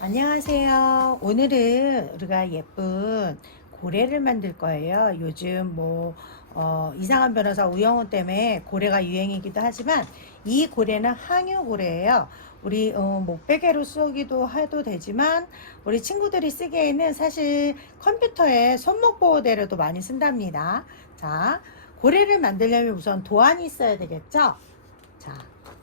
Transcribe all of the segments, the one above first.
안녕하세요. 오늘은 우리가 예쁜 고래를 만들 거예요. 요즘 이상한 변호사 우영우 때문에 고래가 유행이기도 하지만 이 고래는 항유 고래예요. 우리 목베개로 쓰기도 해도 되지만 우리 친구들이 쓰기에는 사실 컴퓨터에 손목 보호대로도 많이 쓴답니다. 자, 고래를 만들려면 우선 도안이 있어야 되겠죠? 자,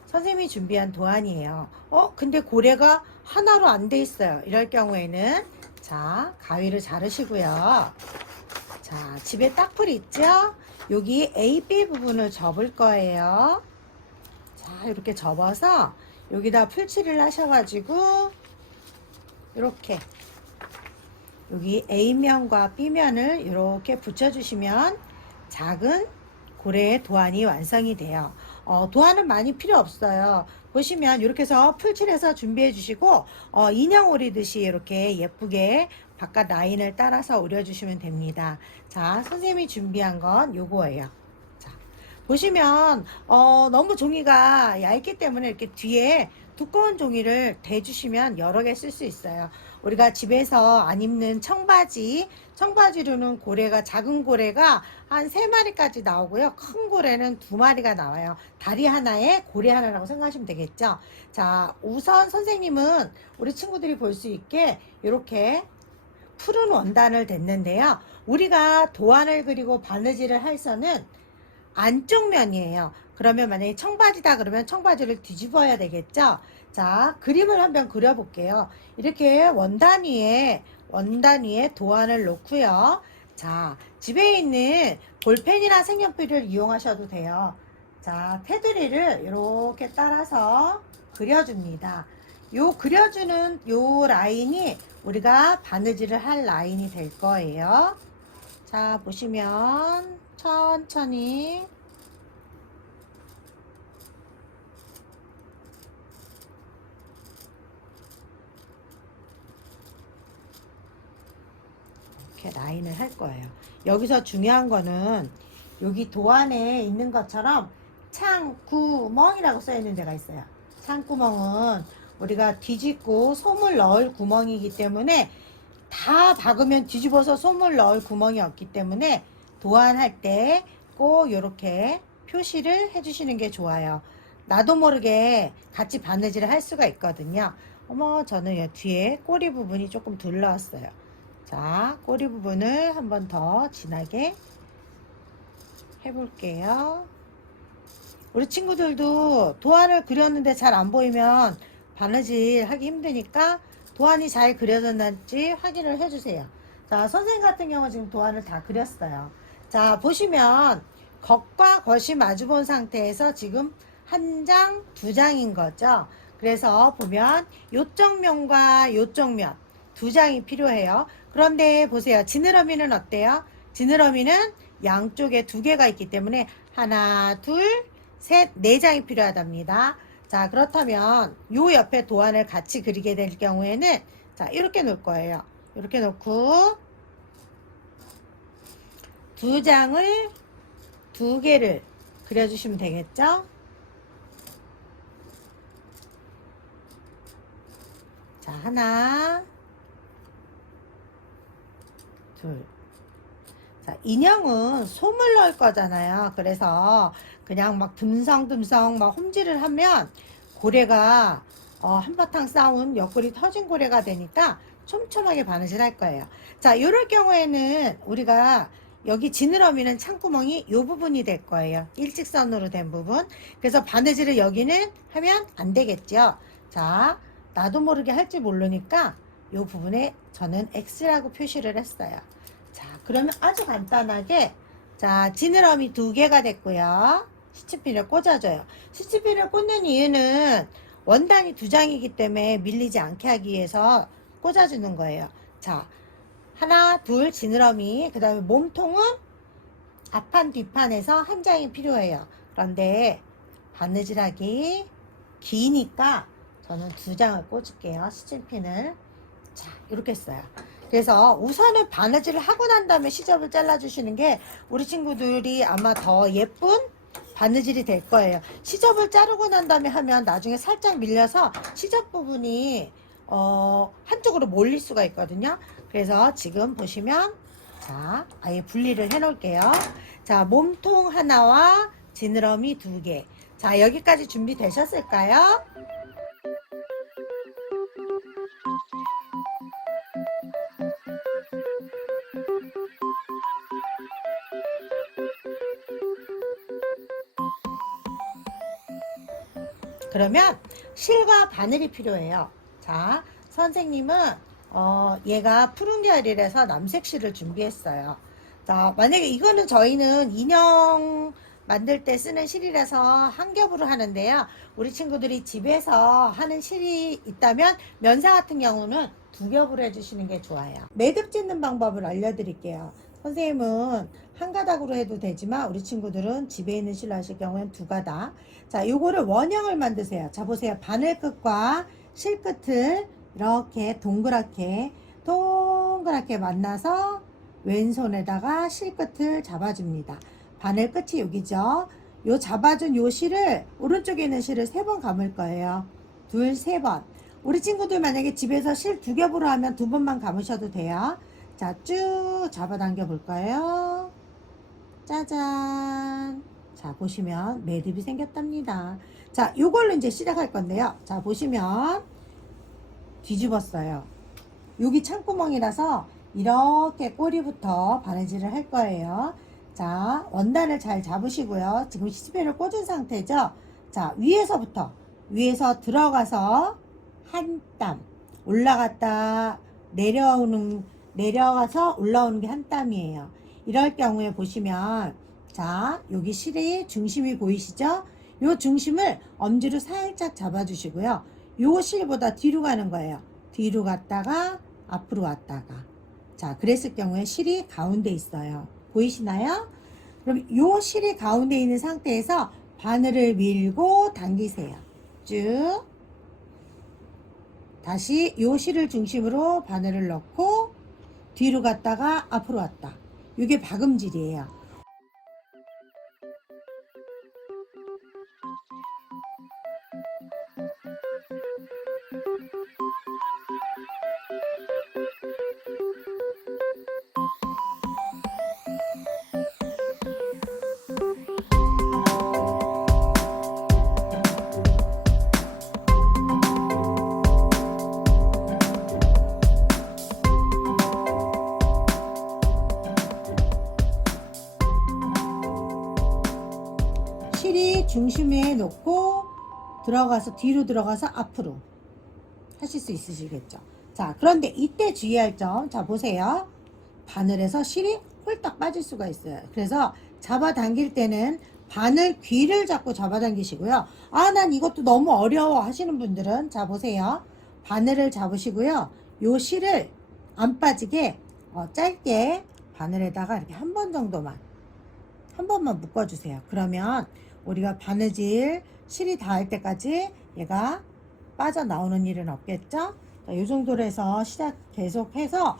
선생님이 준비한 도안이에요. 근데 고래가 하나로 안 돼 있어요. 이럴 경우에는 자, 가위를 자르시고요. 자, 집에 딱풀 있죠? 여기 A, B 부분을 접을 거예요. 자, 이렇게 접어서 여기다 풀칠을 하셔가지고 이렇게 여기 A면과 B면을 이렇게 붙여주시면 작은 고래의 도안이 완성이 돼요. 도안은 많이 필요 없어요. 보시면 이렇게 해서 풀칠해서 준비해 주시고 인형 오리듯이 이렇게 예쁘게 바깥 라인을 따라서 오려주시면 됩니다. 자, 선생님이 준비한 건 요거예요. 자, 보시면 너무 종이가 얇기 때문에 이렇게 뒤에 두꺼운 종이를 대주시면 여러 개 쓸 수 있어요. 우리가 집에서 안 입는 청바지로는 고래가, 작은 고래가 한 3마리까지 나오고요. 큰 고래는 2마리가 나와요. 다리 하나에 고래 하나라고 생각하시면 되겠죠. 자, 우선 선생님은 우리 친구들이 볼 수 있게 이렇게 푸른 원단을 댔는데요. 우리가 도안을 그리고 바느질을 할 선은 안쪽 면이에요. 그러면 만약에 청바지다 그러면 청바지를 뒤집어야 되겠죠. 자, 그림을 한번 그려볼게요. 이렇게 원단 위에 도안을 놓고요. 자, 집에 있는 볼펜이나 색연필을 이용하셔도 돼요. 자, 테두리를 이렇게 따라서 그려줍니다. 요 그려주는 요 라인이 우리가 바느질을 할 라인이 될 거예요. 자, 보시면 천천히 이렇게 라인을 할 거예요. 여기서 중요한 거는 여기 도안에 있는 것처럼 창구멍이라고 써 있는 데가 있어요. 창구멍은 우리가 뒤집고 솜을 넣을 구멍이기 때문에 다 박으면 뒤집어서 솜을 넣을 구멍이 없기 때문에 도안할 때 꼭 이렇게 표시를 해주시는 게 좋아요. 나도 모르게 같이 바느질을 할 수가 있거든요. 저는 뒤에 꼬리 부분이 조금 둘러왔어요. 자, 꼬리 부분을 한 번 더 진하게 해볼게요. 우리 친구들도 도안을 그렸는데 잘 안 보이면 바느질 하기 힘드니까 도안이 잘 그려졌는지 확인을 해주세요. 자, 선생님 같은 경우 지금 도안을 다 그렸어요. 자, 보시면 겉과 겉이 마주 본 상태에서 지금 한 장, 2장인 거죠. 그래서 보면 요쪽 면과 요쪽 면 2장이 필요해요. 그런데 보세요. 지느러미는 어때요? 지느러미는 양쪽에 2개가 있기 때문에 하나, 둘, 셋, 4장이 필요하답니다. 자, 그렇다면 요 옆에 도안을 같이 그리게 될 경우에는 자, 이렇게 놓을 거예요. 이렇게 놓고 2장을 2개를 그려주시면 되겠죠? 자, 하나, 둘. 자, 인형은 솜을 넣을 거잖아요. 그래서 그냥 막 듬성듬성 막 홈질을 하면 고래가 한바탕 싸운 옆구리 터진 고래가 되니까 촘촘하게 바느질 할 거예요. 자, 이럴 경우에는 우리가 여기 지느러미는 창구멍이 이 부분이 될 거예요. 일직선으로 된 부분. 그래서 바느질을 여기는 하면 안 되겠죠. 자, 나도 모르게 할지 모르니까 이 부분에 저는 X라고 표시를 했어요. 자, 그러면 아주 간단하게 자, 지느러미 2개가 됐고요. 시치핀을 꽂아줘요. 시치핀을 꽂는 이유는 원단이 2장이기 때문에 밀리지 않게 하기 위해서 꽂아주는 거예요. 자, 하나, 둘 지느러미, 그 다음에 몸통은 앞판, 뒷판에서 한 장이 필요해요. 그런데 바느질하기 기니까 저는 2장을 꽂을게요. 시침핀을. 자, 이렇게 써요. 그래서 우선은 바느질을 하고 난 다음에 시접을 잘라주시는 게 우리 친구들이 아마 더 예쁜 바느질이 될 거예요. 시접을 자르고 난 다음에 하면 나중에 살짝 밀려서 시접 부분이 한쪽으로 몰릴 수가 있거든요. 그래서 지금 보시면 자, 아예 분리를 해 놓을게요. 자, 몸통 하나와 지느러미 2개. 자, 여기까지 준비되셨을까요? 그러면 실과 바늘이 필요해요. 자, 선생님은 얘가 푸른 계열이라서 남색 실을 준비했어요. 자, 만약에 이거는 저희는 인형 만들 때 쓰는 실이라서 한 겹으로 하는데요. 우리 친구들이 집에서 하는 실이 있다면 면사 같은 경우는 2겹으로 해주시는 게 좋아요. 매듭 짓는 방법을 알려드릴게요. 선생님은 한 가닥으로 해도 되지만 우리 친구들은 집에 있는 실로 하실 경우엔 2가닥. 자, 요거를 원형을 만드세요. 자, 보세요. 바늘 끝과 실 끝을 이렇게 동그랗게 만나서 왼손에다가 실 끝을 잡아줍니다. 바늘 끝이 여기죠. 요 잡아준 요 실을 오른쪽에 있는 실을 3번 감을 거예요. 2, 3번. 우리 친구들 만약에 집에서 실 2겹으로 하면 2번만 감으셔도 돼요. 자, 쭉 잡아당겨 볼까요? 짜잔. 자, 보시면 매듭이 생겼답니다. 자, 요걸로 이제 시작할 건데요. 자, 보시면 뒤집었어요. 여기 창구멍이라서 이렇게 꼬리부터 바느질을 할 거예요. 자, 원단을 잘 잡으시고요. 지금 시집펜을 꽂은 상태죠. 자, 위에서 들어가서 한 땀 올라갔다 내려가서 올라오는 게 한 땀이에요. 이럴 경우에 보시면 자, 여기 실의 중심이 보이시죠? 요 중심을 엄지로 살짝 잡아주시고요. 요 실보다 뒤로 가는 거예요. 뒤로 갔다가 앞으로 왔다가. 자, 그랬을 경우에 실이 가운데 있어요. 보이시나요? 그럼 요 실이 가운데 있는 상태에서 바늘을 밀고 당기세요. 쭉. 다시 요 실을 중심으로 바늘을 넣고 뒤로 갔다가 앞으로 왔다. 이게 박음질이에요. 실이 중심에 놓고 들어가서 뒤로 들어가서 앞으로 하실 수 있으시겠죠. 자, 그런데 이때 주의할 점, 자 보세요. 바늘에서 실이 홀딱 빠질 수가 있어요. 그래서 잡아당길 때는 바늘 귀를 잡고 잡아당기시고요. 아, 난 이것도 너무 어려워 하시는 분들은 자 보세요. 바늘을 잡으시고요. 요 실을 안 빠지게 짧게 바늘에다가 이렇게 한 번만 묶어주세요. 그러면 우리가 바느질 실이 닿을 때까지 얘가 빠져나오는 일은 없겠죠? 자, 이 정도로 해서 시작 계속해서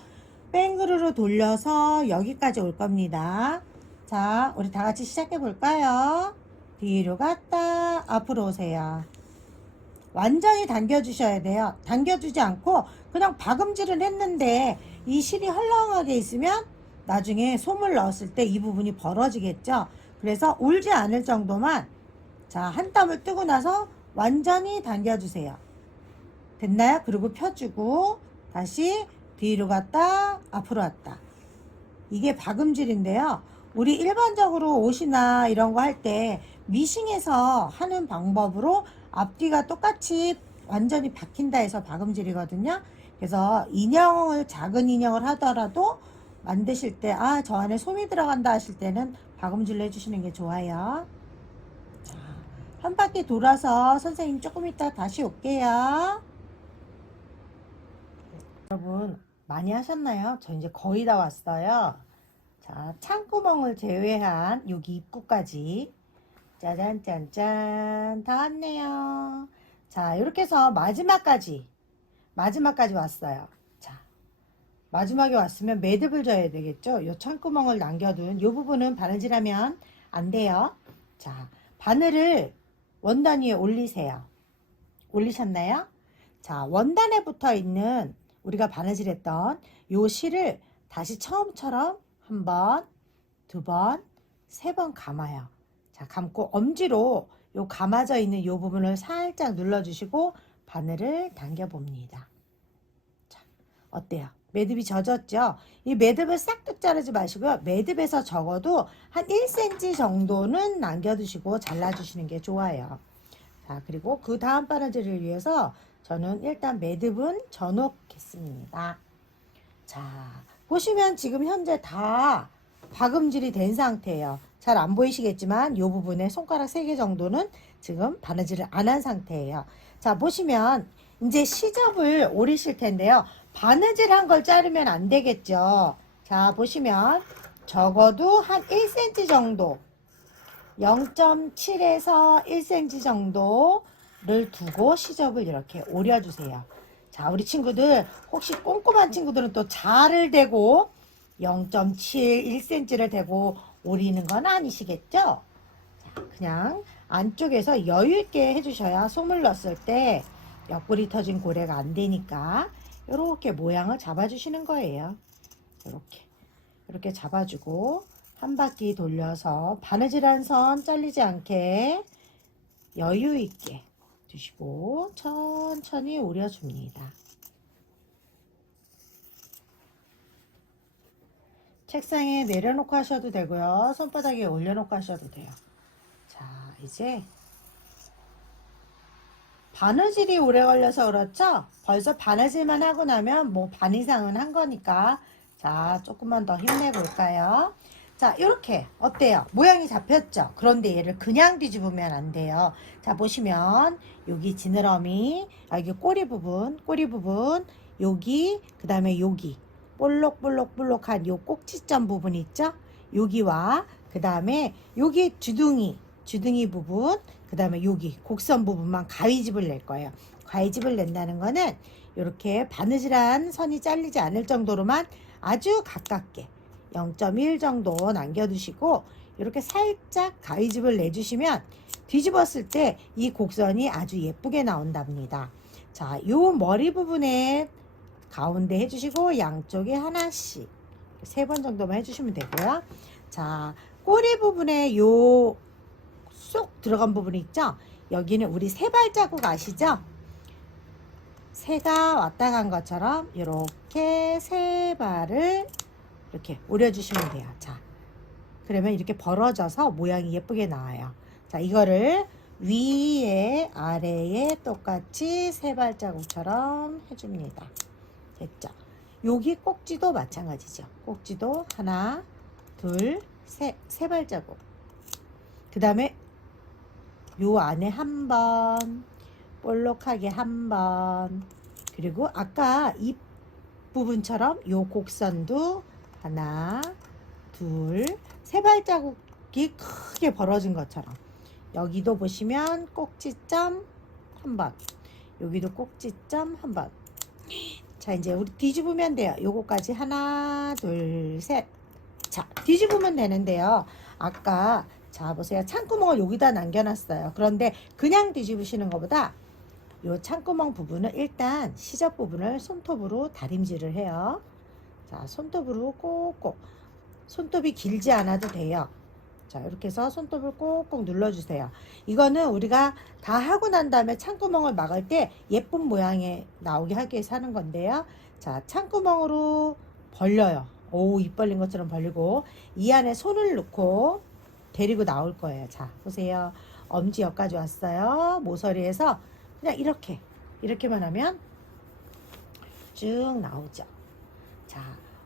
뺑그르르 돌려서 여기까지 올 겁니다. 자, 우리 다 같이 시작해 볼까요? 뒤로 갔다 앞으로 오세요. 완전히 당겨주셔야 돼요. 당겨주지 않고 그냥 박음질을 했는데 이 실이 헐렁하게 있으면 나중에 솜을 넣었을 때 이 부분이 벌어지겠죠. 그래서 울지 않을 정도만 자, 한 땀을 뜨고 나서 완전히 당겨주세요. 됐나요? 그리고 펴주고 다시 뒤로 갔다 앞으로 왔다. 이게 박음질인데요. 우리 일반적으로 옷이나 이런 거 할 때 미싱해서 하는 방법으로 앞뒤가 똑같이 완전히 박힌다 해서 박음질이거든요. 그래서 작은 인형을 하더라도 만드실 때 아, 저 안에 솜이 들어간다 하실 때는 박음질로 해주시는 게 좋아요. 자, 한 바퀴 돌아서 선생님 조금 이따 다시 올게요. 여러분 많이 하셨나요? 저 이제 거의 다 왔어요. 자, 창구멍을 제외한 여기 입구까지 짜잔 짠짠 다 왔네요. 자, 이렇게 해서 마지막까지 왔어요. 자, 마지막에 왔으면 매듭을 져야 되겠죠. 요 창구멍을 남겨둔 요 부분은 바느질하면 안 돼요. 자, 바늘을 원단 위에 올리세요. 올리셨나요? 자, 원단에 붙어 있는 우리가 바느질했던 요 실을 다시 처음처럼 한 번, 두 번, 세 번 감아요. 자, 감고 엄지로 요 감아져 있는 요 부분을 살짝 눌러주시고 바늘을 당겨 봅니다. 자, 어때요? 매듭이 젖었죠? 이 매듭을 싹둑 자르지 마시고요. 매듭에서 적어도 한 1cm 정도는 남겨두시고 잘라주시는 게 좋아요. 자, 그리고 그 다음 바느질을 위해서 저는 일단 매듭은 져놓겠습니다. 자, 보시면 지금 현재 다 박음질이 된 상태예요. 잘 안 보이시겠지만 이 부분에 손가락 3개 정도는 지금 바느질을 안 한 상태예요. 자, 보시면 이제 시접을 오리실 텐데요. 바느질 한 걸 자르면 안 되겠죠. 자, 보시면 적어도 한 1cm 정도 0.7에서 1cm 정도를 두고 시접을 이렇게 오려주세요. 자, 우리 친구들 혹시 꼼꼼한 친구들은 또 자를 대고 0.7, 1cm를 대고 오리는 건 아니시겠죠? 자, 그냥 안쪽에서 여유 있게 해주셔야 솜을 넣었을 때 옆구리 터진 고래가 안 되니까 이렇게 모양을 잡아주시는 거예요. 이렇게 잡아주고 한 바퀴 돌려서 바느질한 선 잘리지 않게 여유 있게 두시고 천천히 오려줍니다. 책상에 내려놓고 하셔도 되고요. 손바닥에 올려놓고 하셔도 돼요. 자, 이제 바느질이 오래 걸려서 그렇죠? 벌써 바느질만 하고 나면 뭐 반 이상은 한 거니까 자, 조금만 더 힘내볼까요? 자, 이렇게 어때요? 모양이 잡혔죠? 그런데 얘를 그냥 뒤집으면 안 돼요. 자, 보시면 여기 지느러미, 여기 꼬리 부분, 여기, 그 다음에 여기 볼록볼록한 요 꼭지점 부분 있죠? 여기와 그 다음에 여기 주둥이 부분, 그 다음에 여기 곡선 부분만 가위집을 낼 거예요. 가위집을 낸다는 거는 이렇게 바느질한 선이 잘리지 않을 정도로만 아주 가깝게 0.1 정도 남겨두시고 이렇게 살짝 가위집을 내주시면 뒤집었을 때 이 곡선이 아주 예쁘게 나온답니다. 자, 요 머리 부분에 가운데 해주시고 양쪽에 하나씩 3번 정도만 해주시면 되고요. 자, 꼬리 부분에 요 쏙 들어간 부분 있죠? 여기는 우리 새 발자국 아시죠? 새가 왔다 간 것처럼 이렇게 새 발을 이렇게 오려주시면 돼요. 자, 그러면 이렇게 벌어져서 모양이 예쁘게 나와요. 자, 이거를 위에 아래에 똑같이 새 발자국처럼 해줍니다. 됐죠? 여기 꼭지도 마찬가지죠. 꼭지도 하나, 둘, 세 발자국. 그 다음에 요 안에 한 번, 볼록하게 한 번, 그리고 아까 이 부분처럼 요 곡선도 하나, 둘, 세 발자국이 크게 벌어진 것처럼 여기도 보시면 꼭지점 한 번, 여기도 꼭지점 한 번. 자, 이제 우리 뒤집으면 돼요. 요거까지 하나, 둘, 셋. 자, 뒤집으면 되는데요. 아까 자, 보세요. 창구멍을 여기다 남겨놨어요. 그런데 그냥 뒤집으시는 것보다 요 창구멍 부분은 일단 시접 부분을 손톱으로 다림질을 해요. 자, 손톱으로 꼭꼭. 손톱이 길지 않아도 돼요. 자, 이렇게 해서 손톱을 꼭꼭 눌러주세요. 이거는 우리가 다 하고 난 다음에 창구멍을 막을 때 예쁜 모양에 나오게 하기 위해서 하는 건데요. 자, 창구멍으로 벌려요. 오, 입 벌린 것처럼 벌리고 이 안에 손을 넣고 데리고 나올 거예요. 자, 보세요. 엄지 여기까지 왔어요. 모서리에서 그냥 이렇게만 하면 쭉 나오죠. 자,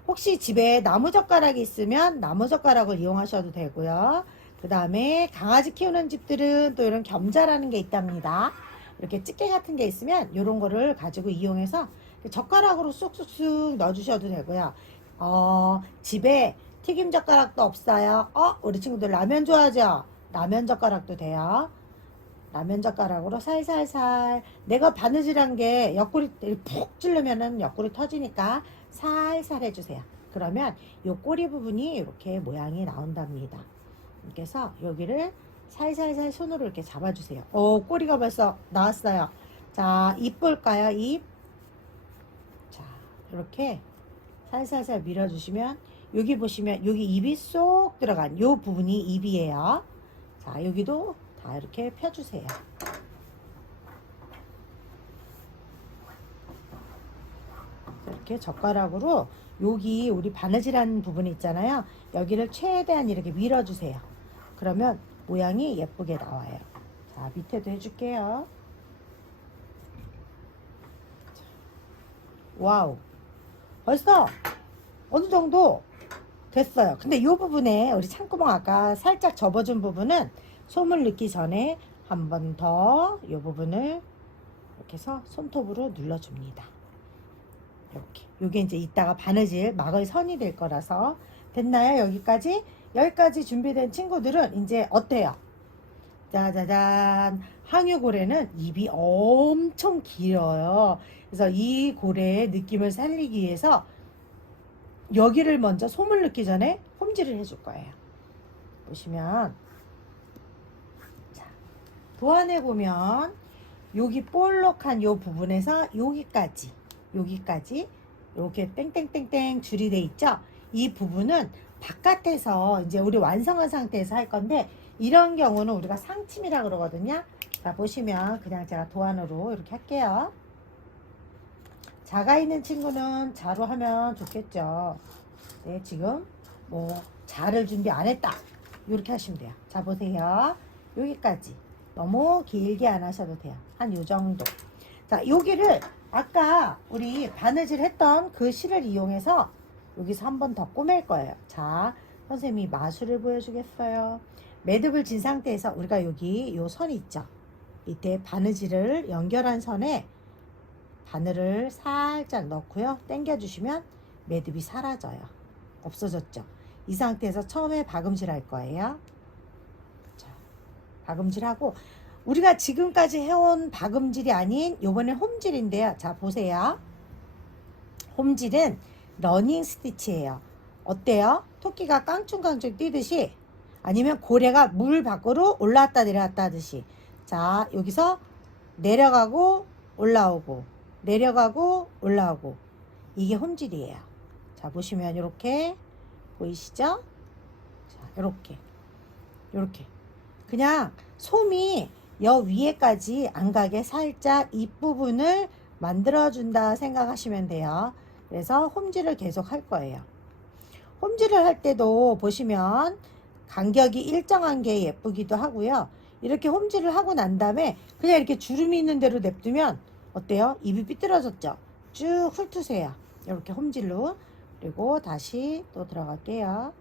혹시 집에 나무젓가락이 있으면 나무젓가락을 이용하셔도 되고요. 그 다음에 강아지 키우는 집들은 또 이런 겸자라는 게 있답니다. 이렇게 집게 같은 게 있으면 이런 거를 가지고 이용해서 젓가락으로 쑥쑥쑥 넣어주셔도 되고요. 집에 튀김 젓가락도 없어요. 우리 친구들 라면 좋아하죠? 라면 젓가락도 돼요. 라면 젓가락으로 살살살, 내가 바느질한 게 옆구리 푹 찌르면은 옆구리 터지니까 살살 해주세요. 그러면 요 꼬리 부분이 이렇게 모양이 나온답니다. 그래서 여기를 살살살 손으로 이렇게 잡아주세요. 오, 꼬리가 벌써 나왔어요. 자, 입 볼까요? 입. 자, 이렇게 살살살 밀어주시면 여기 보시면 여기 입이 쏙 들어간 요 부분이 입이에요. 자, 여기도 다 이렇게 펴주세요. 이렇게 젓가락으로 여기 우리 바느질한 부분 있잖아요. 여기를 최대한 이렇게 밀어주세요. 그러면 모양이 예쁘게 나와요. 자, 밑에도 해줄게요. 와우, 벌써 어느 정도 됐어요. 근데 이 부분에 우리 창구멍 아까 살짝 접어준 부분은 솜을 넣기 전에 한 번 더 이 부분을 이렇게 해서 손톱으로 눌러줍니다. 이렇게. 요게 이제 이따가 바느질 막을 선이 될 거라서. 됐나요? 여기까지? 여기까지 준비된 친구들은 이제 어때요? 짜자잔. 항유고래는 입이 엄청 길어요. 그래서 이 고래의 느낌을 살리기 위해서 여기를 먼저 솜을 넣기 전에 홈질을 해줄 거예요. 보시면, 자, 도안에 보면 여기 볼록한 요 부분에서 여기까지 이렇게 땡땡땡땡 줄이 돼 있죠. 이 부분은 바깥에서 이제 우리 완성한 상태에서 할 건데, 이런 경우는 우리가 상침이라 그러거든요. 자, 보시면 그냥 제가 도안으로 이렇게 할게요. 자가 있는 친구는 자로 하면 좋겠죠. 네, 지금 뭐 자를 준비 안 했다, 이렇게 하시면 돼요. 자, 보세요. 여기까지 너무 길게 안 하셔도 돼요. 한 요 정도. 자, 여기를 아까 우리 바느질 했던 그 실을 이용해서 여기서 한 번 더 꼬맬 거예요. 자, 선생님이 마술을 보여주겠어요. 매듭을 진 상태에서 우리가 여기 요 선 있죠. 밑에 바느질을 연결한 선에 바늘을 살짝 넣고요. 당겨주시면 매듭이 사라져요. 없어졌죠. 이 상태에서 처음에 박음질 할 거예요. 자, 박음질하고 우리가 지금까지 해온 박음질이 아닌 요번엔 홈질인데요. 자, 보세요. 홈질은 러닝 스티치예요. 어때요? 토끼가 깡충깡충 뛰듯이, 아니면 고래가 물 밖으로 올라왔다 내려왔다 하듯이. 자, 여기서 내려가고 올라오고 내려가고 올라오고, 이게 홈질이에요. 자, 보시면 이렇게 보이시죠? 자, 이렇게 그냥 솜이 여 위에까지 안 가게 살짝 입부분을 만들어준다 생각하시면 돼요. 그래서 홈질을 계속 할 거예요. 홈질을 할 때도 보시면 간격이 일정한 게 예쁘기도 하고요. 이렇게 홈질을 하고 난 다음에 그냥 이렇게 주름이 있는 대로 냅두면 어때요? 입이 삐뚤어졌죠? 쭉 훑으세요. 이렇게 홈질로. 그리고 다시 또 들어갈게요.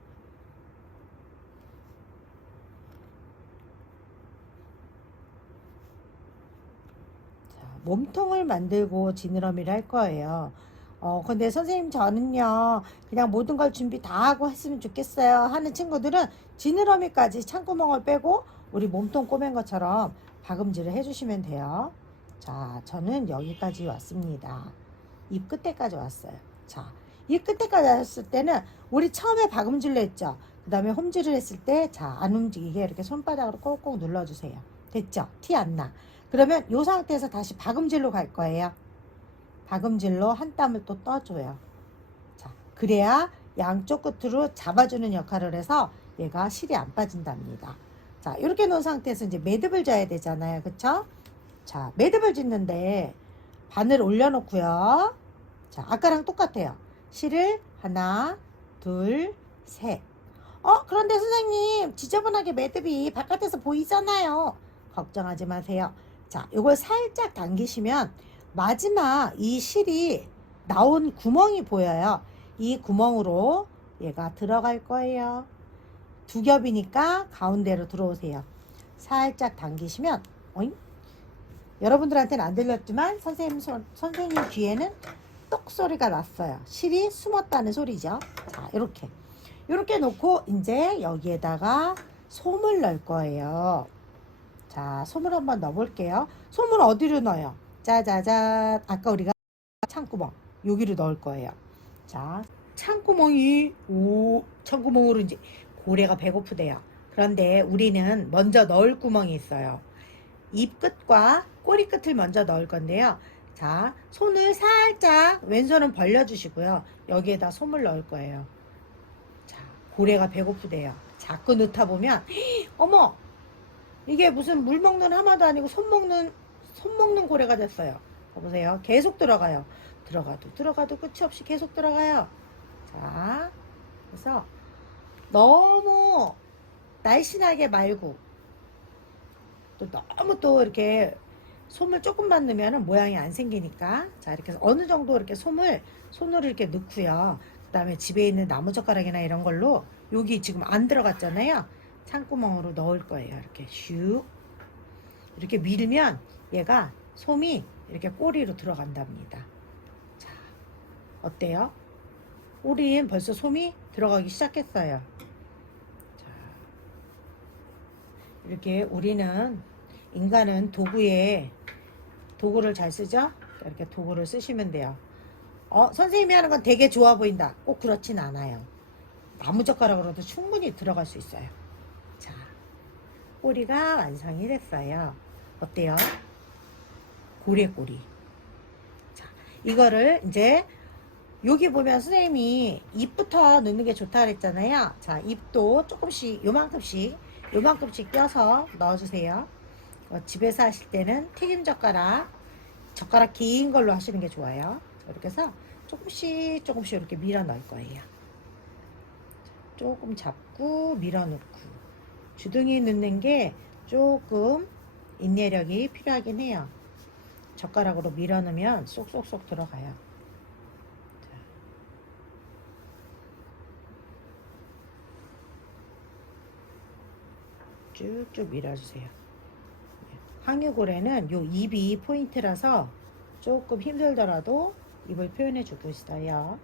자, 몸통을 만들고 지느러미를 할 거예요. 근데 선생님 저는요 그냥 모든 걸 준비 다 하고 했으면 좋겠어요 하는 친구들은 지느러미까지 창구멍을 빼고 우리 몸통 꼬맨 것처럼 박음질을 해주시면 돼요. 자, 저는 여기까지 왔습니다. 입 끝에까지 왔어요. 자, 입 끝에까지 왔을 때는 우리 처음에 박음질로 했죠. 그 다음에 홈질을 했을 때, 자, 안 움직이게 이렇게 손바닥으로 꼭꼭 눌러주세요. 됐죠? 티 안 나. 그러면 이 상태에서 다시 박음질로 갈 거예요. 박음질로 한 땀을 또 떠줘요. 자, 그래야 양쪽 끝으로 잡아주는 역할을 해서 얘가 실이 안 빠진답니다. 자, 이렇게 놓은 상태에서 이제 매듭을 져야 되잖아요. 그쵸? 자, 매듭을 짓는데 바늘 올려놓고요. 자, 아까랑 똑같아요. 실을 하나, 둘, 셋. 그런데 선생님, 지저분하게 매듭이 바깥에서 보이잖아요. 걱정하지 마세요. 자, 요걸 살짝 당기시면 마지막 이 실이 나온 구멍이 보여요. 이 구멍으로 얘가 들어갈 거예요. 두 겹이니까 가운데로 들어오세요. 살짝 당기시면, 어잉? 여러분들한테는 안 들렸지만 선생님 귀에는 똑 소리가 났어요. 실이 숨었다는 소리죠. 자, 이렇게 놓고 이제 여기에다가 솜을 넣을 거예요. 자, 솜을 한번 넣어볼게요. 솜을 어디로 넣어요? 짜자잔. 아까 우리가 창구멍 여기로 넣을 거예요. 자, 창구멍으로 이제 고래가 배고프대요. 그런데 우리는 먼저 넣을 구멍이 있어요. 입 끝과 꼬리 끝을 먼저 넣을 건데요. 자, 손을 살짝 왼손은 벌려주시고요. 여기에다 솜을 넣을 거예요. 자, 고래가 배고프대요. 자꾸 넣다 보면 어머, 이게 무슨 물 먹는 하마도 아니고 손 먹는 고래가 됐어요. 보세요. 계속 들어가요. 들어가도 끝이 없이 계속 들어가요. 자, 그래서 너무 날씬하게 말고 또 너무 또 이렇게 솜을 조금만 넣으면 모양이 안 생기니까, 자, 이렇게 해서 어느 정도 이렇게 손으로 이렇게 넣고요. 그 다음에 집에 있는 나무젓가락이나 이런 걸로 여기 지금 안 들어갔잖아요. 창구멍으로 넣을 거예요. 이렇게 슉 이렇게 밀면 얘가 솜이 이렇게 꼬리로 들어간답니다. 자, 어때요? 꼬리엔 벌써 솜이 들어가기 시작했어요. 자, 이렇게 우리는 인간은 도구를 잘 쓰죠? 이렇게 도구를 쓰시면 돼요. 선생님이 하는 건 되게 좋아 보인다. 꼭 그렇진 않아요. 나무젓가락으로도 충분히 들어갈 수 있어요. 자, 꼬리가 완성이 됐어요. 어때요? 고래꼬리. 자, 이거를 이제 여기 보면 선생님이 입부터 넣는 게 좋다 그랬잖아요. 자, 입도 조금씩 요만큼씩 껴서 넣어주세요. 집에서 하실 때는 튀김 젓가락 긴 걸로 하시는 게 좋아요. 이렇게 해서 조금씩 이렇게 밀어 넣을 거예요. 조금 잡고 밀어 넣고, 주둥이 넣는 게 조금 인내력이 필요하긴 해요. 젓가락으로 밀어 넣으면 쏙쏙쏙 들어가요. 쭉쭉 밀어주세요. 항유고래는 요 입이 포인트라서 조금 힘들더라도 입을 표현해 주고 있어요.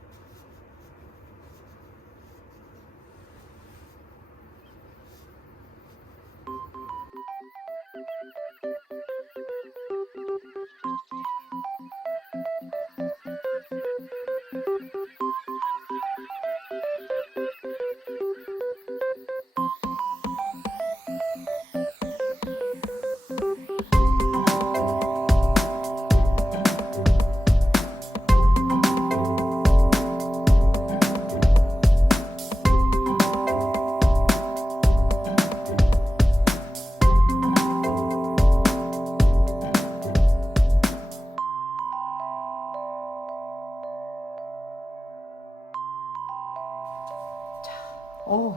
오,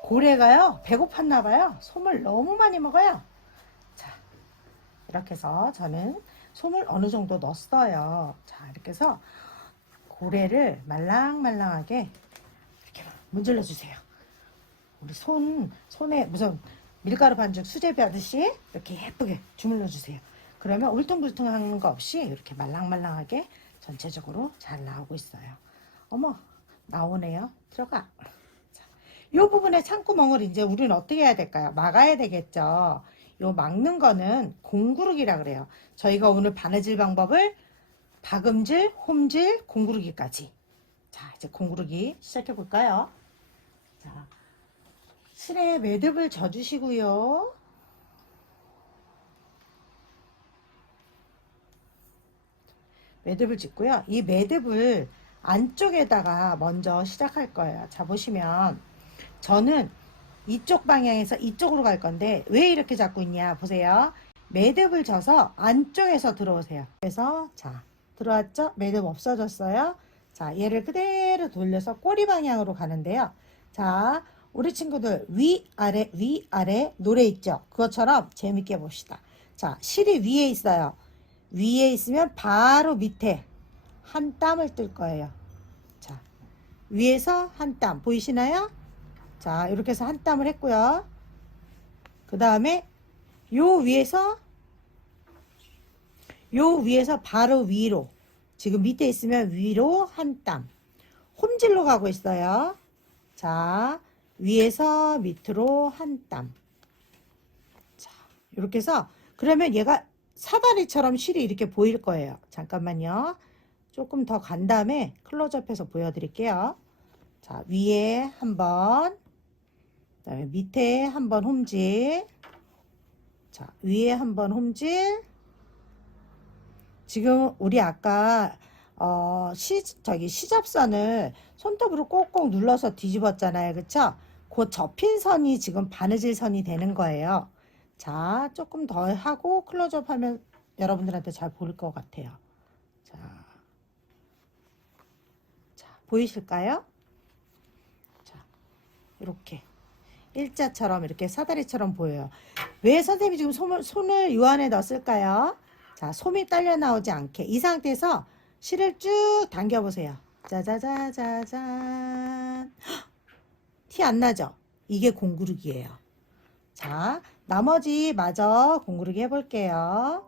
고래가요 배고팠나 봐요. 솜을 너무 많이 먹어요. 자, 이렇게 해서 저는 솜을 어느 정도 넣었어요. 자, 이렇게 해서 고래를 말랑말랑하게 이렇게 문질러 주세요. 우리 손에 무슨 밀가루 반죽 수제비 하듯이 이렇게 예쁘게 주물러 주세요. 그러면 울퉁불퉁한 거 없이 이렇게 말랑말랑하게 전체적으로 잘 나오고 있어요. 어머, 나오네요. 들어가. 이 부분에 창구멍을 이제 우리는 어떻게 해야 될까요? 막아야 되겠죠. 요 막는 거는 공구르기라 그래요. 저희가 오늘 바느질 방법을 박음질, 홈질, 공구르기까지. 자, 이제 공구르기 시작해 볼까요? 자, 실에 매듭을 져주시고요. 매듭을 짓고요. 이 매듭을 안쪽에다가 먼저 시작할 거예요. 자, 보시면 저는 이쪽 방향에서 이쪽으로 갈 건데 왜 이렇게 잡고 있냐 보세요. 매듭을 져서 안쪽에서 들어오세요. 그래서 자, 들어왔죠? 매듭 없어졌어요. 자, 얘를 그대로 돌려서 꼬리 방향으로 가는데요. 자, 우리 친구들 위아래 노래 있죠? 그것처럼 재밌게 봅시다. 자, 실이 위에 있어요. 위에 있으면 바로 밑에 한 땀을 뜰 거예요. 자, 위에서 한 땀 보이시나요? 자, 이렇게 해서 한 땀을 했고요. 그 다음에 요 위에서 바로 위로, 지금 밑에 있으면 위로 한 땀, 홈질로 가고 있어요. 자, 위에서 밑으로 한 땀. 자, 이렇게 해서 그러면 얘가 사다리처럼 실이 이렇게 보일 거예요. 잠깐만요. 조금 더 간 다음에 클로즈업해서 보여드릴게요. 자, 위에 한번, 그다음에 밑에 한번 홈질, 자, 위에 한번 홈질. 지금 우리 아까 시접선을 손톱으로 꼭꼭 눌러서 뒤집었잖아요. 그쵸? 그 접힌 선이 지금 바느질 선이 되는 거예요. 자, 조금 더 하고 클로즈업 하면 여러분들한테 잘 보일 것 같아요. 자, 보이실까요? 자, 이렇게 일자처럼 이렇게 사다리처럼 보여요. 왜 선생님이 지금 손을 요 안에 넣었을까요? 자, 솜이 딸려 나오지 않게 이 상태에서 실을 쭉 당겨 보세요. 짜자자자잔. 티 안 나죠? 이게 공구르기예요. 자, 나머지 마저 공구르기 해볼게요.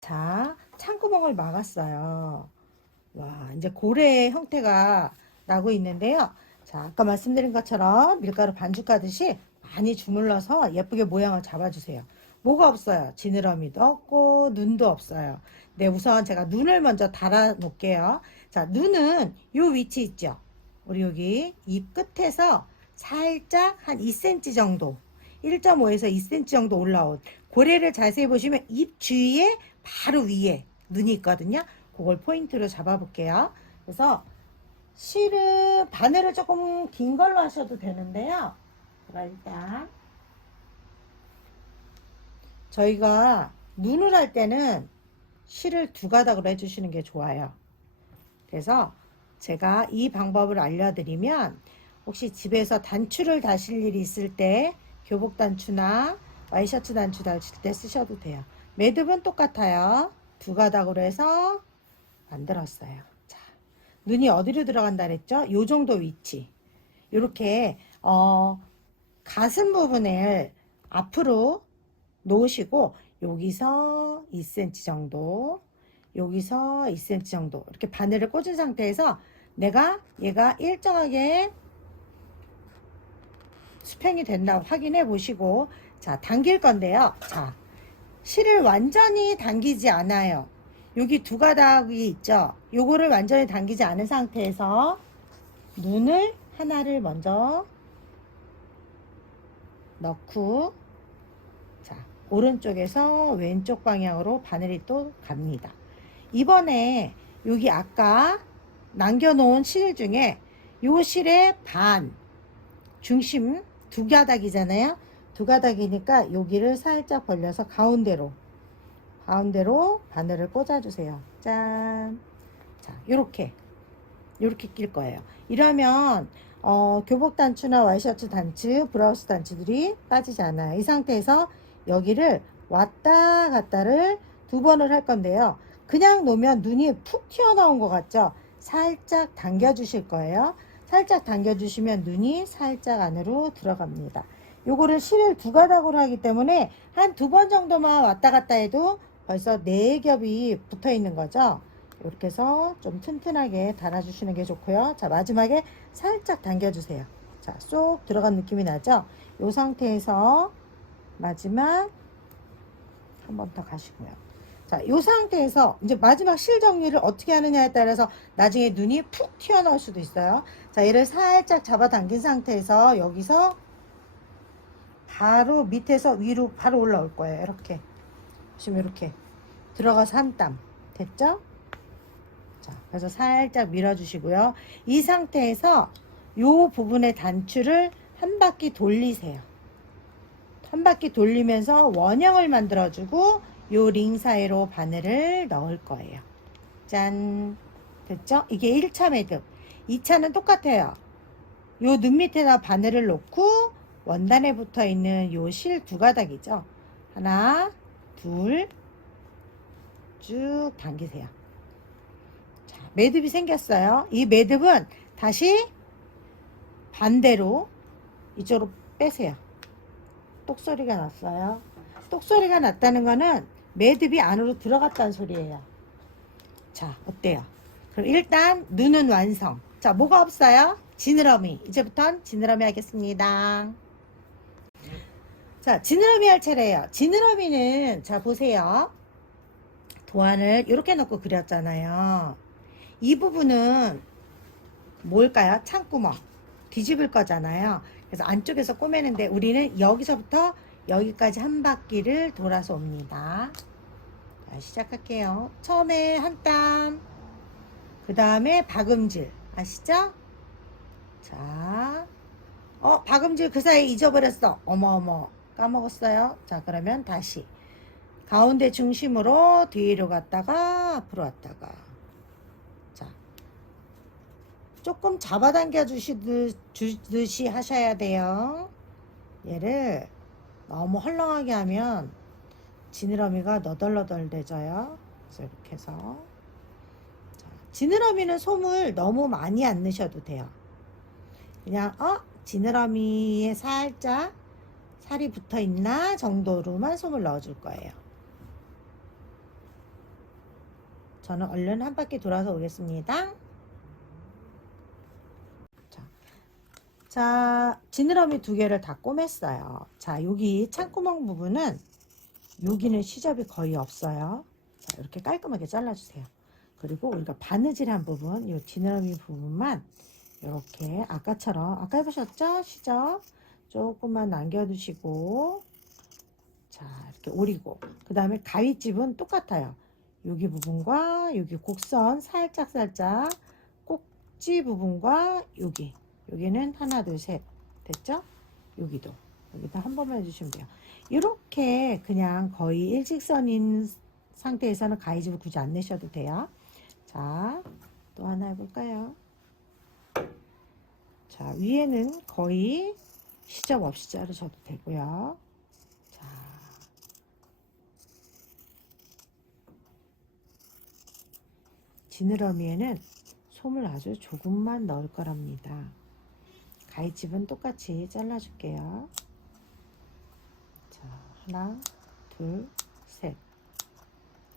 자, 창구멍을 막았어요. 와, 이제 고래의 형태가 나고 있는데요. 자, 아까 말씀드린 것처럼 밀가루 반죽 가듯이 많이 주물러서 예쁘게 모양을 잡아주세요. 뭐가 없어요? 지느러미도 없고 눈도 없어요. 네, 우선 제가 눈을 먼저 달아 놓을게요. 자, 눈은 요 위치 있죠? 우리 여기 입 끝에서 살짝 한 2cm 정도, 1.5에서 2cm 정도 올라온 고래를 자세히 보시면 입 주위에 바로 위에 눈이 있거든요. 그걸 포인트로 잡아 볼게요. 그래서 실은 바늘을 조금 긴 걸로 하셔도 되는데요. 제가 일단 저희가 눈을 할 때는 실을 두 가닥으로 해주시는 게 좋아요. 그래서 제가 이 방법을 알려드리면 혹시 집에서 단추를 다실 일이 있을 때 교복 단추나 와이셔츠 단추 다실 때 쓰셔도 돼요. 매듭은 똑같아요. 두 가닥으로 해서 만들었어요. 자, 눈이 어디로 들어간다 그랬죠? 요 정도 위치. 이렇게 가슴 부분을 앞으로 놓으시고 여기서 2cm 정도, 여기서 2cm 정도 이렇게 바늘을 꽂은 상태에서 얘가 일정하게 수평이 된다고 확인해 보시고 자, 당길 건데요. 자, 실을 완전히 당기지 않아요. 여기 두 가닥이 있죠. 요거를 완전히 당기지 않은 상태에서 눈을 하나를 먼저 넣고 자, 오른쪽에서 왼쪽 방향으로 바늘이 또 갑니다. 이번에 여기 아까 남겨놓은 실 중에 요 실의 반 중심 두 가닥이잖아요. 두 가닥이니까 여기를 살짝 벌려서 가운데로 바늘을 꽂아주세요. 짠. 자, 요렇게 낄 거예요. 이러면 교복 단추나 와이셔츠 단추, 브라우스 단추들이 빠지지 않아요. 이 상태에서 여기를 왔다 갔다를 두 번을 할 건데요. 그냥 놓으면 눈이 푹 튀어나온 것 같죠? 살짝 당겨 주실 거예요. 살짝 당겨 주시면 눈이 살짝 안으로 들어갑니다. 요거를 실을 두 가닥으로 하기 때문에 한 두 번 정도만 왔다 갔다 해도 벌써 네 겹이 붙어 있는 거죠. 이렇게 해서 좀 튼튼하게 달아주시는 게 좋고요. 자, 마지막에 살짝 당겨주세요. 자, 쏙 들어간 느낌이 나죠? 이 상태에서 마지막 한 번 더 가시고요. 자, 이 상태에서 이제 마지막 실 정리를 어떻게 하느냐에 따라서 나중에 눈이 푹 튀어나올 수도 있어요. 자, 얘를 살짝 잡아당긴 상태에서 여기서 바로 밑에서 위로 바로 올라올 거예요. 이렇게 보시면 이렇게 들어가서 한 땀 됐죠? 자, 그래서 살짝 밀어주시고요. 이 상태에서 이 부분의 단추를 한 바퀴 돌리세요. 한 바퀴 돌리면서 원형을 만들어주고 요 링 사이로 바늘을 넣을 거예요. 짠! 됐죠? 이게 1차 매듭. 2차는 똑같아요. 요 눈 밑에다 바늘을 놓고 원단에 붙어 있는 요 실 두 가닥이죠. 하나, 둘, 쭉 당기세요. 자, 매듭이 생겼어요. 이 매듭은 다시 반대로 이쪽으로 빼세요. 똑소리가 났어요. 똑소리가 났다는 거는 매듭이 안으로 들어갔다는 소리예요. 자, 어때요? 그럼 일단 눈은 완성. 자, 뭐가 없어요? 지느러미. 이제부턴 지느러미 하겠습니다. 자, 지느러미 할 차례예요. 지느러미는 자 보세요. 도안을 이렇게 놓고 그렸잖아요. 이 부분은 뭘까요? 창구멍. 뒤집을 거잖아요. 그래서 안쪽에서 꼬매는데 우리는 여기서부터 여기까지 한 바퀴를 돌아서 옵니다. 자, 시작할게요. 처음에 한 땀, 그 다음에 박음질 아시죠? 자, 박음질 그 사이에 잊어버렸어. 어머어머 까먹었어요. 자, 그러면 다시 가운데 중심으로 뒤로 갔다가 앞으로 왔다가, 자, 조금 잡아당겨 주듯이 하셔야 돼요. 얘를 너무 헐렁하게 하면 지느러미가 너덜너덜해져요. 그래서 이렇게 해서, 자, 지느러미는 솜을 너무 많이 안 넣으셔도 돼요. 그냥 지느러미에 살짝 살이 붙어 있나 정도로만 솜을 넣어줄 거예요. 저는 얼른 한 바퀴 돌아서 오겠습니다. 자, 지느러미 두 개를 다 꼬맸어요. 자, 여기 창구멍 부분은 여기는 시접이 거의 없어요. 자, 이렇게 깔끔하게 잘라주세요. 그리고 우리가 바느질한 부분, 이 지느러미 부분만 이렇게 아까처럼, 아까 해보셨죠? 시접 조금만 남겨두시고, 자, 이렇게 오리고, 그 다음에 가위집은 똑같아요. 여기 부분과 여기 곡선 살짝살짝, 꼭지 부분과 여기는 하나, 둘, 셋. 됐죠? 여기도 한 번만 해주시면 돼요. 이렇게 그냥 거의 일직선인 상태에서는 가위집을 굳이 안 내셔도 돼요. 자, 또 하나 해볼까요? 자, 위에는 거의 시접 없이 자르셔도 되고요. 자, 지느러미에는 솜을 아주 조금만 넣을 거랍니다. 가위집은 똑같이 잘라줄게요. 자, 하나, 둘, 셋.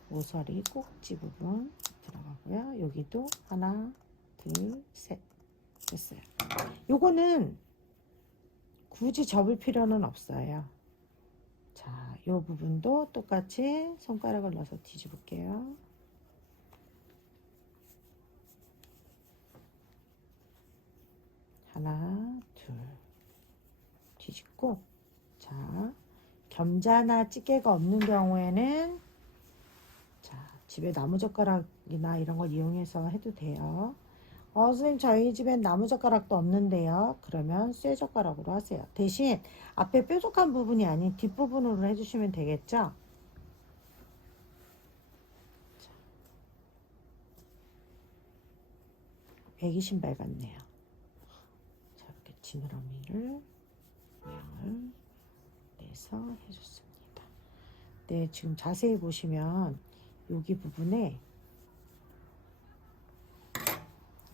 모서리 꼭지 부분 들어가고요. 여기도 하나, 둘, 셋. 됐어요. 요거는 굳이 접을 필요는 없어요. 자, 요 부분도 똑같이 손가락을 넣어서 뒤집을게요. 하나, 둘. 뒤집고, 자, 겸자나 찌개가 없는 경우에는, 자, 집에 나무젓가락이나 이런 걸 이용해서 해도 돼요. 선생님, 저희 집엔 나무젓가락도 없는데요. 그러면 쇠젓가락으로 하세요. 대신 앞에 뾰족한 부분이 아닌 뒷부분으로 해주시면 되겠죠? 애기 신발 같네요. 자, 이렇게 지느러미를 모양을 내서 해줬습니다. 네, 지금 자세히 보시면 여기 부분에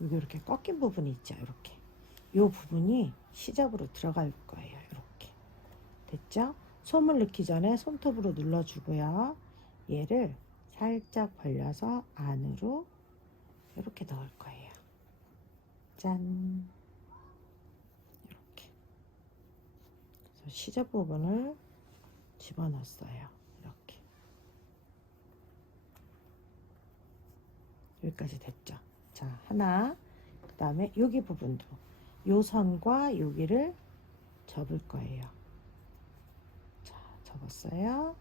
여기 이렇게 꺾인 부분이 있죠. 이렇게 이 부분이 시접으로 들어갈 거예요. 이렇게 됐죠? 솜을 넣기 전에 손톱으로 눌러주고요. 얘를 살짝 벌려서 안으로 이렇게 넣을 거예요. 짠. 이렇게. 그래서 시접 부분을 집어넣었어요. 이렇게. 여기까지 됐죠. 자, 하나. 그 다음에 여기 부분도 요 선과 여기를 접을 거예요. 자, 접었어요.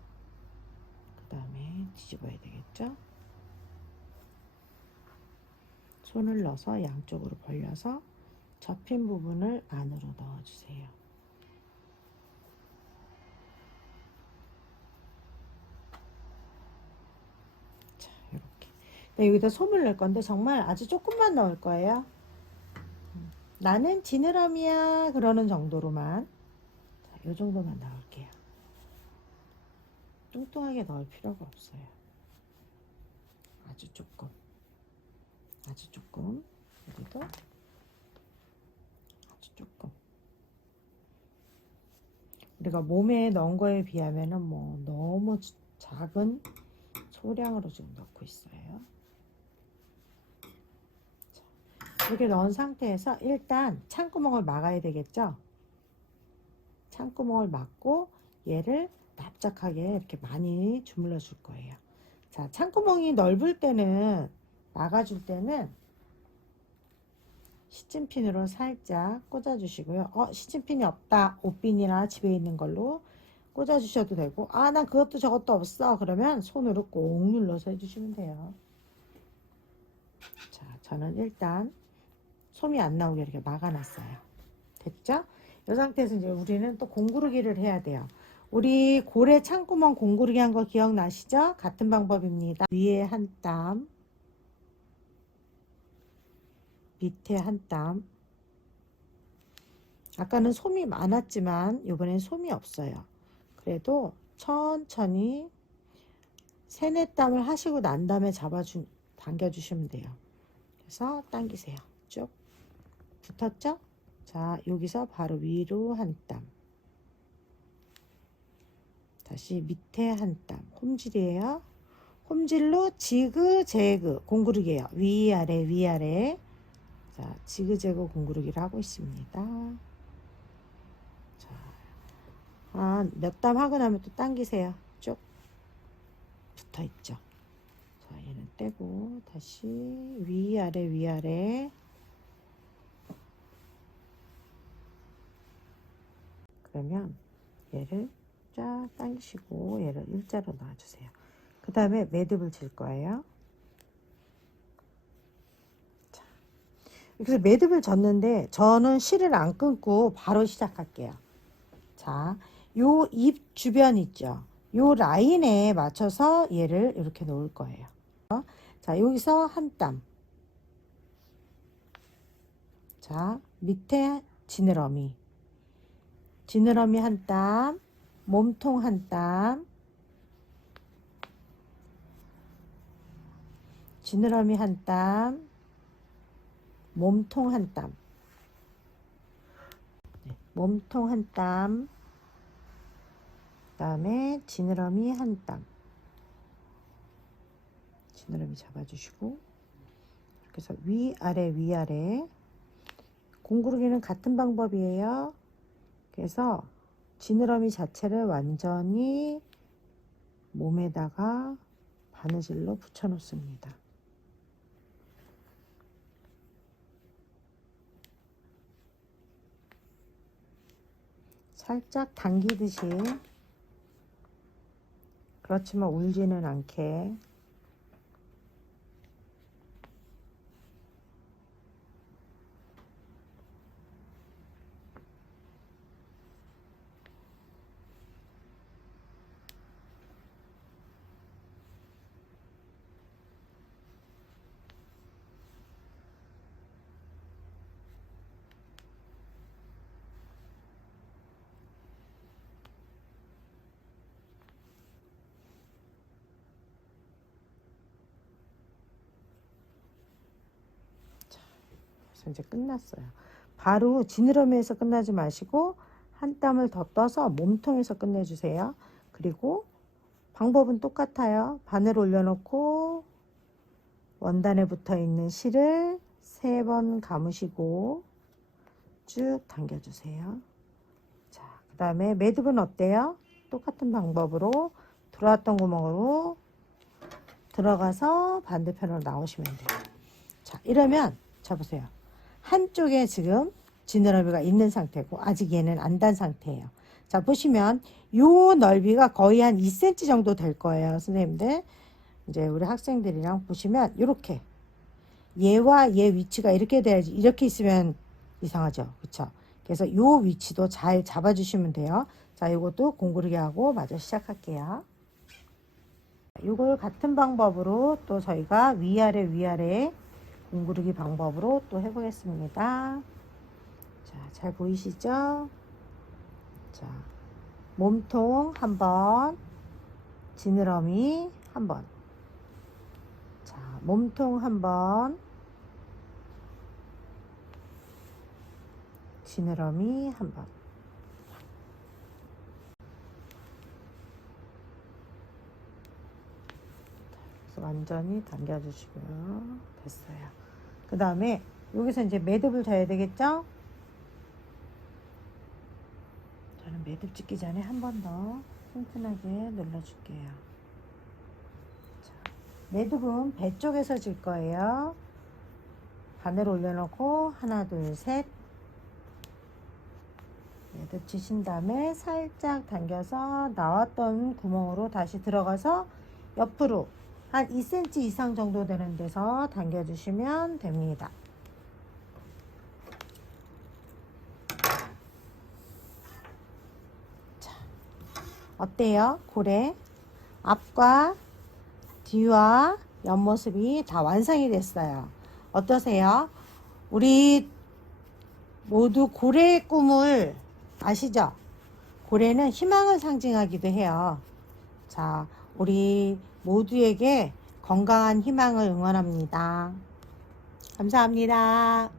그 다음에 뒤집어야 되겠죠. 손을 넣어서 양쪽으로 벌려서 접힌 부분을 안으로 넣어주세요. 자, 이렇게. 네, 여기다 솜을 넣을 건데 정말 아주 조금만 넣을 거예요. 나는 지느러미야 그러는 정도로만. 자, 요 정도만 넣을게요. 뚱뚱하게 넣을 필요가 없어요. 아주 조금. 아주 조금. 여기도 아주 조금. 우리가 몸에 넣은 거에 비하면은 뭐 너무 작은 소량으로 지금 넣고 있어요. 자, 이렇게 넣은 상태에서 일단 창구멍을 막아야 되겠죠. 창구멍을 막고 얘를 납작하게 이렇게 많이 주물러 줄 거예요. 자, 창구멍이 넓을 때는 막아줄 때는 시침핀으로 살짝 꽂아 주시고요. 시침핀이 없다. 옷핀이나 집에 있는 걸로 꽂아 주셔도 되고, 난 그것도 저것도 없어. 그러면 손으로 꼭 눌러서 해주시면 돼요. 자, 저는 일단 솜이 안 나오게 이렇게 막아놨어요. 됐죠? 이 상태에서 이제 우리는 또 공구르기를 해야 돼요. 우리 고래 창구멍 공구르기 한 거 기억나시죠? 같은 방법입니다. 위에 한 땀, 밑에 한 땀. 아까는 솜이 많았지만 이번엔 솜이 없어요. 그래도 천천히 세네 땀을 하시고 난 다음에 당겨주시면 돼요. 그래서 당기세요. 쭉 붙었죠? 자, 여기서 바로 위로 한 땀, 다시 밑에 한 땀. 홈질이에요. 홈질로 지그재그 공구르기예요. 위아래 위아래. 자, 지그재그 공구르기를 하고 있습니다. 자, 몇 땀 하고 나면 또 당기세요. 쭉 붙어 있죠. 자, 얘는 떼고 다시 위아래 위아래. 그러면 얘를 쫙 당기시고 얘를 일자로 놔주세요. 그 다음에 매듭을 질 거예요. 자, 그래서 매듭을 졌는데 저는 실을 안 끊고 바로 시작할게요. 자, 요 입 주변 있죠? 요 라인에 맞춰서 얘를 이렇게 놓을 거예요. 자, 여기서 한 땀. 자, 밑에 지느러미. 지느러미 한 땀, 몸통 한 땀, 지느러미 한 땀, 몸통 한 땀. 네, 몸통 한 땀, 그 다음에 지느러미 한 땀. 지느러미 잡아주시고, 이렇게 해서 위아래 위아래. 공구르기는 같은 방법이에요. 그래서 지느러미 자체를 완전히 몸에다가 바느질로 붙여 놓습니다. 살짝 당기듯이, 그렇지만 울지는 않게. 그래서 이제 끝났어요. 바로 지느러미에서 끝나지 마시고 한 땀을 더 떠서 몸통에서 끝내주세요. 그리고 방법은 똑같아요. 바늘 올려놓고 원단에 붙어 있는 실을 3번 감으시고 쭉 당겨주세요. 자, 그 다음에 매듭은 어때요? 똑같은 방법으로 들어왔던 구멍으로 들어가서 반대편으로 나오시면 돼요. 자, 이러면 자 보세요. 한쪽에 지금 지느러미가 있는 상태고 아직 얘는 안 단 상태예요. 자, 보시면 요 넓이가 거의 한 2cm 정도 될 거예요, 선생님들. 이제 우리 학생들이랑 보시면 이렇게 얘와 얘 위치가 이렇게 돼야지. 이렇게 있으면 이상하죠, 그렇죠? 그래서 요 위치도 잘 잡아주시면 돼요. 자, 이것도 공구르기 하고 마저 시작할게요. 이걸 같은 방법으로 또 저희가 위아래 공구르기 방법으로 또 해보겠습니다. 자, 잘 보이시죠? 자, 몸통 한번, 지느러미 한번. 자, 몸통 한번, 지느러미 한번. 완전히 당겨주시고요. 됐어요. 그 다음에 여기서 이제 매듭을 져야 되겠죠? 저는 매듭 짓기 전에 한 번 더 튼튼하게 눌러줄게요. 자, 매듭은 배 쪽에서 질 거예요. 바늘 올려놓고 하나, 둘, 셋. 매듭 지신 다음에 살짝 당겨서 나왔던 구멍으로 다시 들어가서 옆으로 한 2cm 이상 정도 되는 데서 당겨주시면 됩니다. 자, 어때요? 고래 앞과 뒤와 옆모습이 다 완성이 됐어요. 어떠세요? 우리 모두 고래의 꿈을 아시죠? 고래는 희망을 상징하기도 해요. 자, 우리 모두에게 건강한 희망을 응원합니다. 감사합니다.